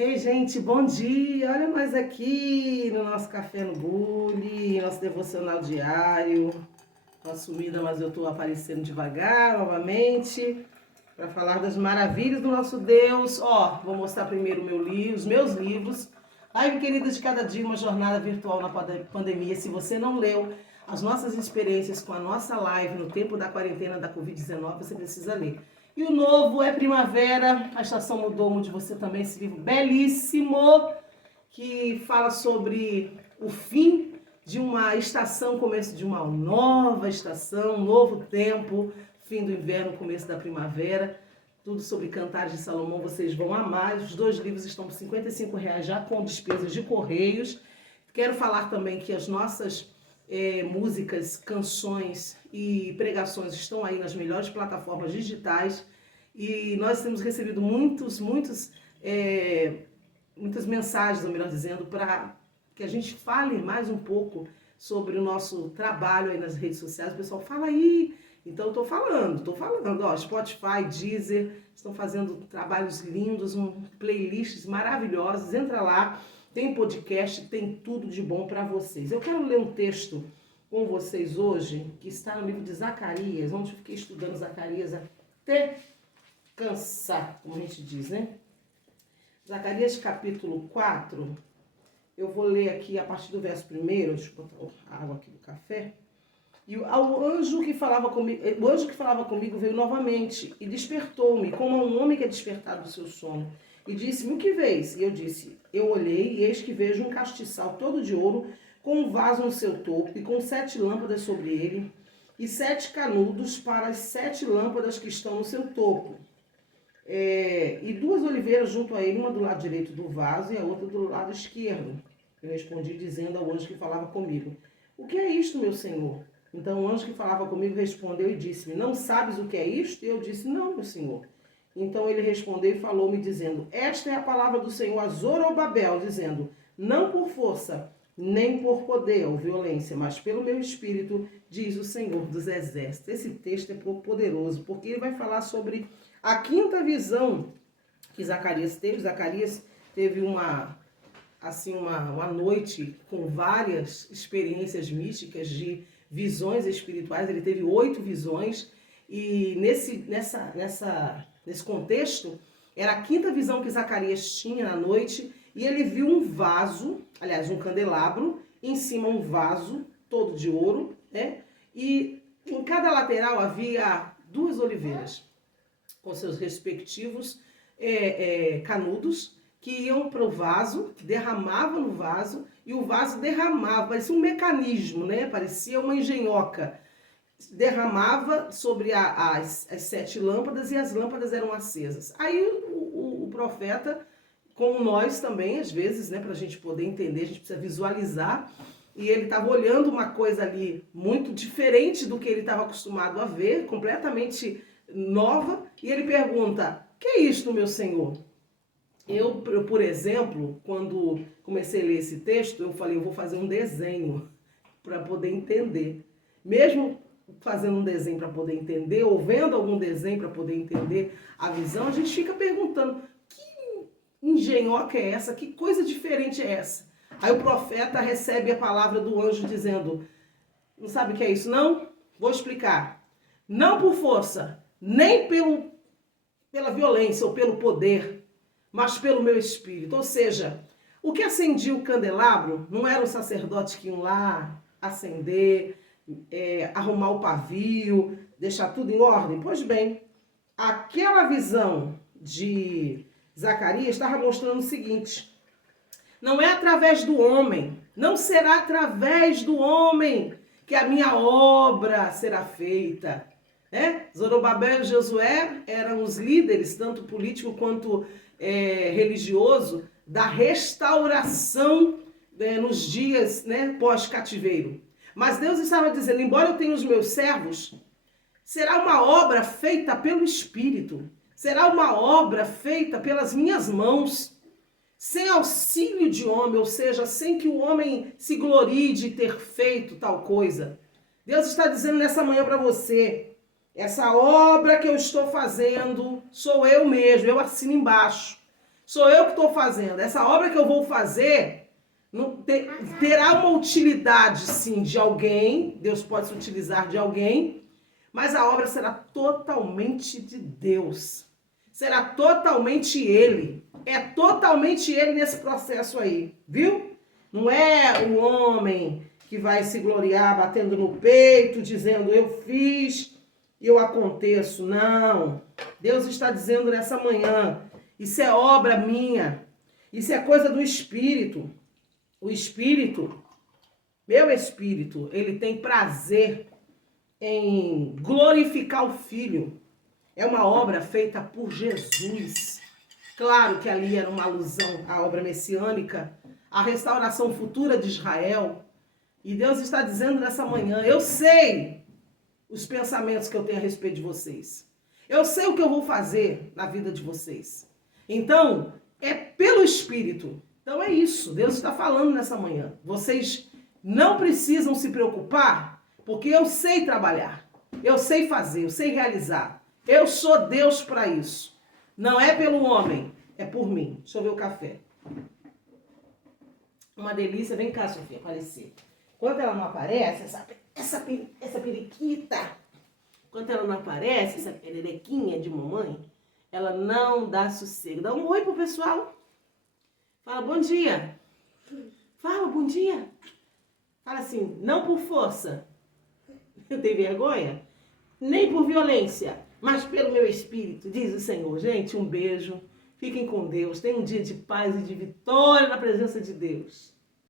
Ei, gente, bom dia! Olha nós aqui no nosso Café no Bule, nosso devocional diário. Tô sumida, mas eu tô aparecendo devagar novamente para falar das maravilhas do nosso Deus. Vou mostrar primeiro os meus livros. Live Querida de Cada Dia, uma jornada virtual na pandemia. Se você não leu as nossas experiências com a nossa live no tempo da quarentena da Covid-19, você precisa ler. E o novo é Primavera, a estação mudou, mude você também, esse livro belíssimo, que fala sobre o fim de uma estação, começo de uma nova estação, um novo tempo, fim do inverno, começo da primavera, tudo sobre Cantares de Salomão, vocês vão amar. Os 2 livros estão por R$55 já com despesas de correios. Quero falar também que as nossas músicas, canções e pregações estão aí nas melhores plataformas digitais e nós temos recebido muitas mensagens, ou melhor dizendo, para que a gente fale mais um pouco sobre o nosso trabalho aí nas redes sociais. O pessoal fala aí, então eu tô falando, Spotify, Deezer, estão fazendo trabalhos lindos, playlists maravilhosos, entra lá. Tem podcast, tem tudo de bom para vocês. Eu quero ler um texto com vocês hoje, que está no livro de Zacarias, onde eu fiquei estudando Zacarias até cansar, como a gente diz, né? Zacarias capítulo 4, eu vou ler aqui a partir do verso 1, deixa eu botar a água aqui do café. E o anjo que falava comigo veio novamente e despertou-me, como um homem que é despertado do seu sono. E disse-me, o que vês? E eu disse, eu olhei e eis que vejo um castiçal todo de ouro, com um vaso no seu topo e com 7 lâmpadas sobre ele, e 7 canudos para as 7 lâmpadas que estão no seu topo. E 2 oliveiras junto a ele, uma do lado direito do vaso e a outra do lado esquerdo. Eu respondi dizendo ao anjo que falava comigo, o que é isto, meu senhor? Então o anjo que falava comigo respondeu e disse-me, não sabes o que é isto? E eu disse, não, meu senhor. Então ele respondeu e falou-me dizendo, esta é a palavra do Senhor a Zorobabel, dizendo, não por força, nem por poder ou violência, mas pelo meu espírito, diz o Senhor dos Exércitos. Esse texto é poderoso, porque ele vai falar sobre a 5ª visão que Zacarias teve. Zacarias teve uma noite com várias experiências místicas de visões espirituais. Ele teve 8 visões e nesse contexto, era a 5ª visão que Zacarias tinha na noite, e ele viu um vaso, aliás, um candelabro, em cima um vaso todo de ouro, né? E em cada lateral havia 2 oliveiras, com seus respectivos canudos, que iam para o vaso, que derramavam no vaso, e o vaso derramava, parecia um mecanismo, né? Parecia uma engenhoca. Derramava sobre as 7 lâmpadas e as lâmpadas eram acesas. Aí o profeta, como nós também, às vezes, né, para a gente poder entender, a gente precisa visualizar, e ele estava olhando uma coisa ali muito diferente do que ele estava acostumado a ver, completamente nova, e ele pergunta, que é isto, meu senhor? Eu, por exemplo, quando comecei a ler esse texto, eu falei, eu vou fazer um desenho para poder entender. Mesmo fazendo um desenho para poder entender, ou vendo algum desenho para poder entender a visão, a gente fica perguntando, que engenhoca é essa? Que coisa diferente é essa? Aí o profeta recebe a palavra do anjo dizendo, não sabe o que é isso, não? Vou explicar. Não por força, nem pela violência ou pelo poder, mas pelo meu espírito. Ou seja, o que acendia o candelabro não eram os sacerdotes que iam lá acender, arrumar o pavio, deixar tudo em ordem. Pois bem, aquela visão de Zacarias estava mostrando o seguinte, não é através do homem, não será através do homem que a minha obra será feita. Zorobabel e Josué eram os líderes, tanto político quanto religioso, da restauração nos dias pós-cativeiro. Mas Deus estava dizendo, embora eu tenha os meus servos, será uma obra feita pelo Espírito, será uma obra feita pelas minhas mãos, sem auxílio de homem, ou seja, sem que o homem se glorie de ter feito tal coisa. Deus está dizendo nessa manhã para você, essa obra que eu estou fazendo, sou eu mesmo, eu assino embaixo. Sou eu que estou fazendo. Essa obra que eu vou fazer terá uma utilidade, sim, de alguém. Deus pode se utilizar de alguém. Mas a obra será totalmente de Deus. Será totalmente Ele. É totalmente Ele nesse processo aí. Viu? Não é o homem que vai se gloriar batendo no peito, dizendo eu fiz e eu aconteço. Não. Deus está dizendo nessa manhã, isso é obra minha. Isso é coisa do Espírito. O Espírito, meu Espírito, ele tem prazer em glorificar o Filho. É uma obra feita por Jesus. Claro que ali era uma alusão à obra messiânica, à restauração futura de Israel. E Deus está dizendo nessa manhã, eu sei os pensamentos que eu tenho a respeito de vocês. Eu sei o que eu vou fazer na vida de vocês. Então, é pelo Espírito. Então é isso, Deus está falando nessa manhã. Vocês não precisam se preocupar, porque eu sei trabalhar. Eu sei fazer, eu sei realizar. Eu sou Deus para isso. Não é pelo homem, é por mim. Deixa eu ver o café. Uma delícia. Vem cá, Sofia, aparecer. Quando ela não aparece, essa periquita, quando ela não aparece, essa pererequinha de mamãe, ela não dá sossego. Dá um oi pro pessoal. Fala bom dia. Fala bom dia. Fala assim, não por força. Tem vergonha? Nem por violência, mas pelo meu espírito, diz o Senhor. Gente, um beijo. Fiquem com Deus. Tenham um dia de paz e de vitória na presença de Deus.